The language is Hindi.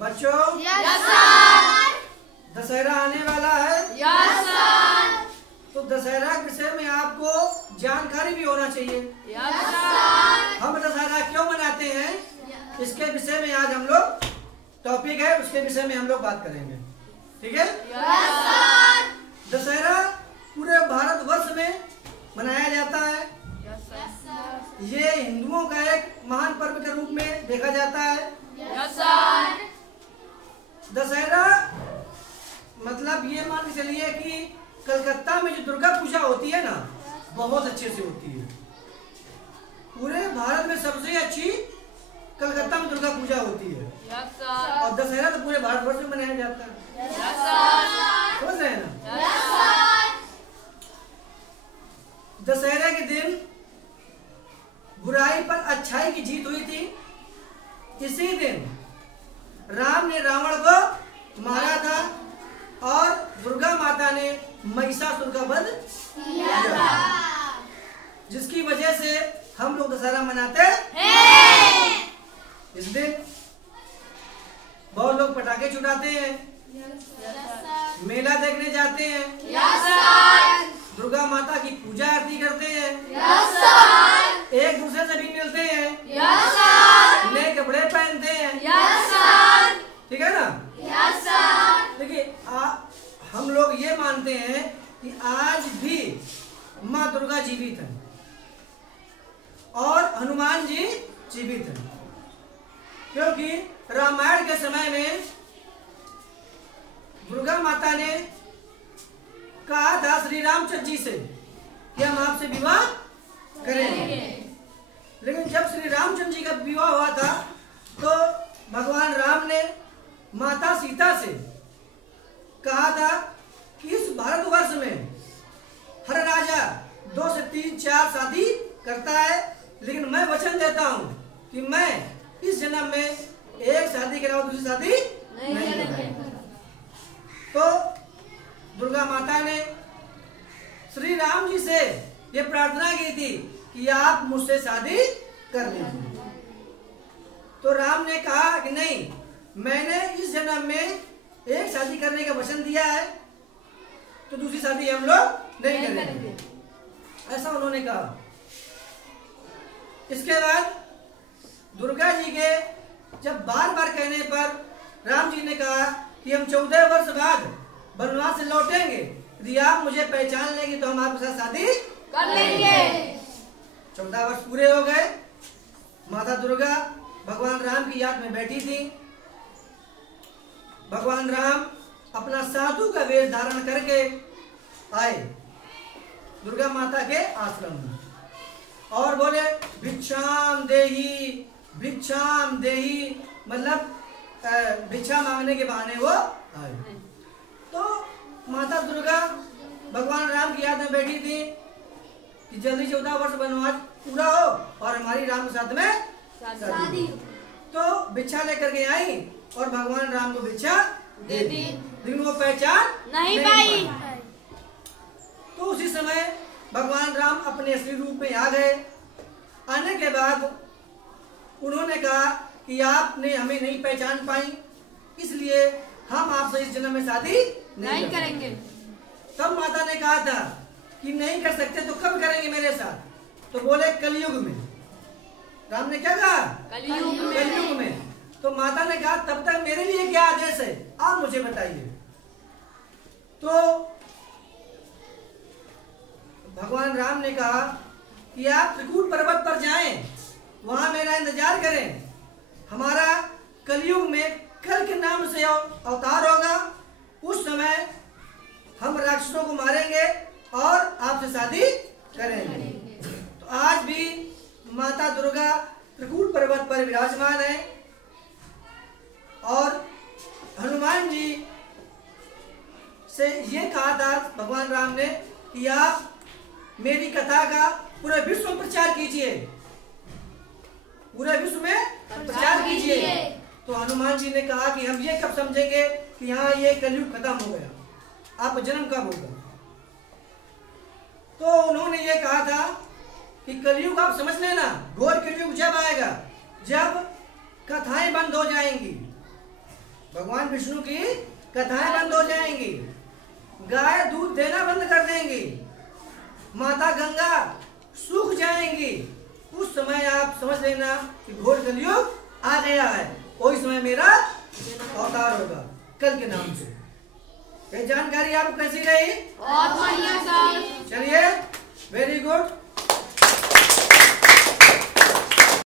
बच्चों यस सर। दशहरा आने वाला है। Yes sir. तो दशहरा के विषय में आपको जानकारी भी होना चाहिए। Yes sir. हम दशहरा क्यों मनाते हैं इसके विषय में आज हम लोग टॉपिक है, उसके विषय में हम लोग बात करेंगे। ठीक है। Yes sir. दशहरा पूरे भारतवर्ष में मनाया जाता है। Yes sir. ये हिंदुओं का एक महान पर्व के रूप में देखा जाता है। Yes sir. दशहरा मतलब ये मान के चलिए कि कलकत्ता में जो दुर्गा पूजा होती है ना, बहुत अच्छे से होती है। पूरे भारत में सबसे अच्छी कलकत्ता में दुर्गा पूजा होती है। Yes sir. और दशहरा तो पूरे भारतवर्ष में मनाया जाता है। Yes sir. समझ रहे हैं ना। Yes sir. दशहरे के दिन बुराई पर अच्छाई की जीत हुई थी। इसी दिन राम ने रावण को मारा था और दुर्गा माता ने महिषासुर का वध किया था, जिसकी वजह से हम लोग दशहरा मनाते हैं। इस दिन बहुत लोग पटाखे छुड़ाते हैं, मेला देखने जाते हैं, यस सर। दुर्गा माता की पूजा आरती करते हैं, यस सर। एक दूसरे से भी मिलते हैं, यस सर। नए कपड़े पहनते हैं। Yes sir. ठीक है ना। Yes sir. देखिए हम लोग ये मानते हैं कि आज भी माँ दुर्गा जीवित है और हनुमान जी जीवित है, क्योंकि रामायण के समय में दुर्गा माता ने कहा था श्री रामचंद्र जी से कि हम आपसे विवाह करेंगे। लेकिन जब श्री रामचंद्र जी का विवाह हुआ था तो भगवान राम ने माता सीता से कहा था कि इस भारतवर्ष में हर राजा 2 से 3 4 शादी करता है, लेकिन मैं वचन देता हूं कि मैं इस जन्म में एक शादी के अलावा दूसरी शादी नहीं करूंगा। तो दुर्गा माता ने श्री राम जी से ये प्रार्थना की थी कि आप मुझसे शादी कर लीजिए। तो राम ने कहा कि नहीं, मैंने इस जन्म में एक शादी करने का वचन दिया है, तो दूसरी शादी हम लोग नहीं करेंगे, ऐसा उन्होंने कहा। इसके बाद दुर्गा जी के जब बार बार कहने पर राम जी ने कहा कि हम 14 वर्ष बाद वनवास से लौटेंगे, यदि आप मुझे पहचान लेंगे तो हम आपके साथ शादी कर लेंगे। 14 वर्ष पूरे हो गए। माता दुर्गा भगवान राम की याद में बैठी थी। भगवान राम अपना साधु का वेश धारण करके आए दुर्गा माता के आश्रम में और बोले भिक्षाम देही, भिक्षाम देही, मतलब भिक्षा मांगने के बहाने वो आए। तो माता दुर्गा भगवान राम की याद में बैठी थी कि जल्दी 14 वर्ष वनवास पूरा हो और हमारी राम के साथ में शादी। तो भिक्षा लेकर के आई और भगवान राम को भिक्षा दे दी, लेकिन वो पहचान नहीं पाई। तो उसी समय भगवान राम अपने असली रूप में आ गए। आने के बाद उन्होंने कहा कि आपने हमें नहीं पहचान पाई, इसलिए हम आपसे इस जन्म में शादी नहीं करेंगे। तब माता ने कहा था कि नहीं कर सकते तो कब करेंगे मेरे साथ? तो बोले कलयुग में। राम ने क्या कहा? कलयुग में। तो माता ने कहा तब तक मेरे लिए क्या आदेश है, आप मुझे बताइए। तो भगवान राम ने कहा कि आप त्रिकूट पर्वत पर जाएं, वहां मेरा इंतजार करें। हमारा कलयुग में कल के नाम से अवतार होगा, उस समय हम राक्षसों को मारेंगे और आपसे शादी करेंगे। तो आज भी माता दुर्गा त्रिकूट पर्वत पर विराजमान है और हनुमान जी से ये कहा था भगवान राम ने कि आप मेरी कथा का पूरे विश्व में प्रचार कीजिए, पूरे विश्व में प्रचार कीजिए। तो हनुमान जी ने कहा कि हम ये कब समझेंगे कि हाँ ये कलयुग खत्म हो गया, आपका जन्म कब होगा? तो उन्होंने ये कहा था कि कलयुग आप समझ लेना, घोर कलयुग जब आएगा जब कथाएं बंद हो जाएंगी, भगवान विष्णु की कथाएं बंद हो जाएंगी, गाय दूध देना बंद कर देंगी, माता गंगा सूख जाएंगी। उस समय आप समझ लेना कि घोर कलयुग आ गया है, वही समय मेरा अवतार होगा कल के नाम से। ये जानकारी आपको कैसी रही? बहुत बढ़िया सर। चलिए, वेरी गुड।